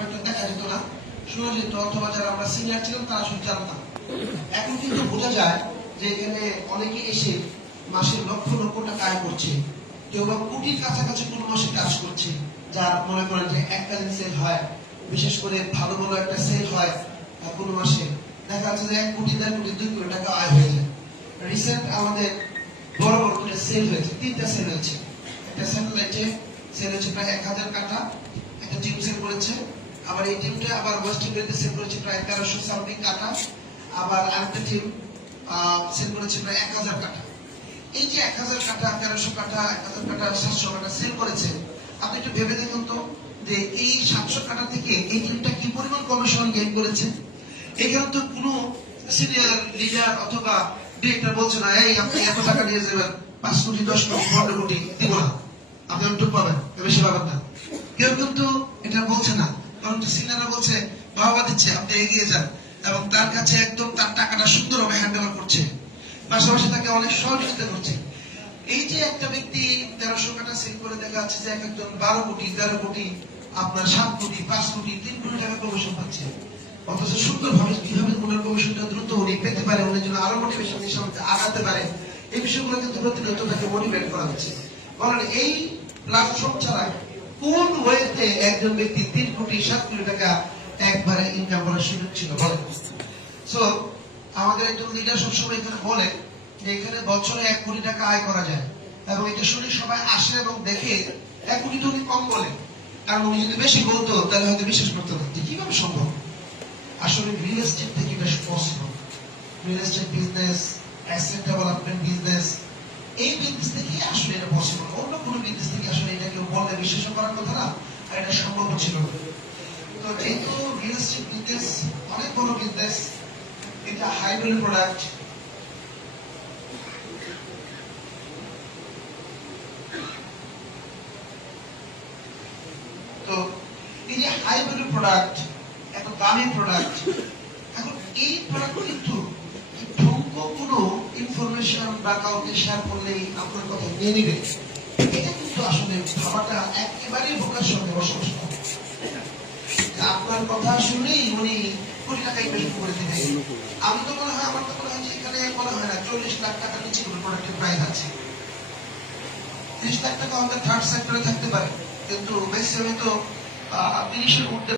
খুব একটা দেখা যেত না, শোনা যেত, অথবা যারা আমরা সিনিয়র ছিলাম তারা শুধু জানতাম। এখন কিন্তু বোঝা যায় যে এখানে অনেকে এসে মাসে লক্ষ লক্ষ টাকা আয় করছে, কেউ বা কোটির কাছাকাছি কোনো মাসে কাজ করছে, যার মনে করেন যে এককালীন সেল হয়, বিশেষ করে ভালো ভালো একটা সেল হয় কোনো মাসে, দেখা যাচ্ছে যে 1 কোটি 1.5 কোটি 2 কোটি টাকা আয় হয়ে যায়। রিসেন্ট আমাদের বড় বড় দুটো সেল হয়েছে, 3টা সেল হয়েছে। একটা স্যাটেলাইটে সেল হয়েছে প্রায় 1000 কাটা, একটা টিম সেল করেছে, আবার এই টিমটা আবার ওয়েস্ট ইন্ডিজে সেল করেছে প্রায় 1300 সামথিং কাটা, আবার আরেকটা টিম সেল করেছে প্রায় 1000 কাটা। এই যে 1000 কাটা, 1300 কাটা, 1000 কাটা, 700 কাটা সেল করেছে, আপনি একটু ভেবে দেখুন তো যে এই 700 কাটা থেকে এই টিমটা কি পরিমাণ কমিশন গেইন করেছে। এখানে তো কোনো সিনিয়র লিডার অথবা ডিরেক্টর বলছে না, এই আপনি এত টাকা নিয়ে যাবেন, 5 কোটি 10 কোটি 15 কোটি দিব না, আপনি অন্তত পাবেন, বেশি পাবেন না। কেউ কিন্তু এটা বলছে না, কারণ সিনিয়ররা বলছে বাবা দিচ্ছে, আপনি এগিয়ে যান, এবং তার কাছে একদম তার টাকাটা সুন্দরভাবে হ্যান্ডেল করছে, পাশাপাশি তাকে অনেক সহযোগিতা করছে। এই যে একটা ব্যক্তি 1300 কাটা সেল করে দেখা যাচ্ছে যে একজন 12 কোটি 13 কোটি আপনার 7 কোটি 5 কোটি 3 কোটি টাকা কমিশন পাচ্ছে, অথচ সুন্দরভাবে কিভাবে ওনার কমিশনটা দ্রুত উনি পেতে পারে, উনি যেন আরো মোটিভেশনের সাথে আগাতে পারে, এই বিষয়গুলো কিন্তু প্রতিনিয়ত তাকে মোটিভেট করা হচ্ছে। কারণ এই প্ল্যাটফর্ম ছাড়া কোন ওয়েতে একজন ব্যক্তি 3 কোটি 7 কোটি টাকা একবারে ইনকাম করার সুযোগ ছিল বলেন? সো আমাদের একজন লিডার সবসময় এখানে বলে যে এখানে বছরে 1 কোটি টাকা আয় করা যায়, এবং এটা শুনে সবাই আসে এবং দেখে 1 কোটি তো উনি কম বলে, কারণ উনি যদি বেশি বলতো তাহলে হয়তো বিশ্বাস করতে না, কিভাবে সম্ভব। আসলে রিয়েল এস্টেট থেকে বেশ possible, real estate business, asset development business, এই বিজনেস থেকে আসলে এটা পসিবল। অন্য কোনো বিজনেস থেকে আসলে এটা কেউ বললে বিশ্বাস করার কথা না, আর এটা সম্ভব ছিল না। তো যেহেতু রিয়েল এস্টেট বিজনেস অনেক বড় বিজনেস, এটা হাই ভ্যালু প্রোডাক্ট, তো এই যে হাই ভ্যালু প্রোডাক্ট, এত দামি প্রোডাক্ট, এখন এই প্রোডাক্ট কিন্তু ঠুনকো কোনো ইনফরমেশন বা কাউকে শেয়ার করলেই আপনার কথা নিয়ে নিবে, এটা কিন্তু আসলে ভাবাটা একেবারেই বোকার সঙ্গে বসবাস করে। আপনার কথা শুনেই উনি কোটি টাকা ইনভেস্ট করে দেবে। আমি তো মনে হয়, আমার তো মনে হয় যে এখানে মনে হয় না 40 লাখ টাকার নিচে কোনো প্রোডাক্টের প্রাইস আছে। 30 লাখ টাকা আমাদের থার্ড সেক্টরে থাকতে পারে, কিন্তু ম্যাক্সিমাম তো 30-এর মধ্যে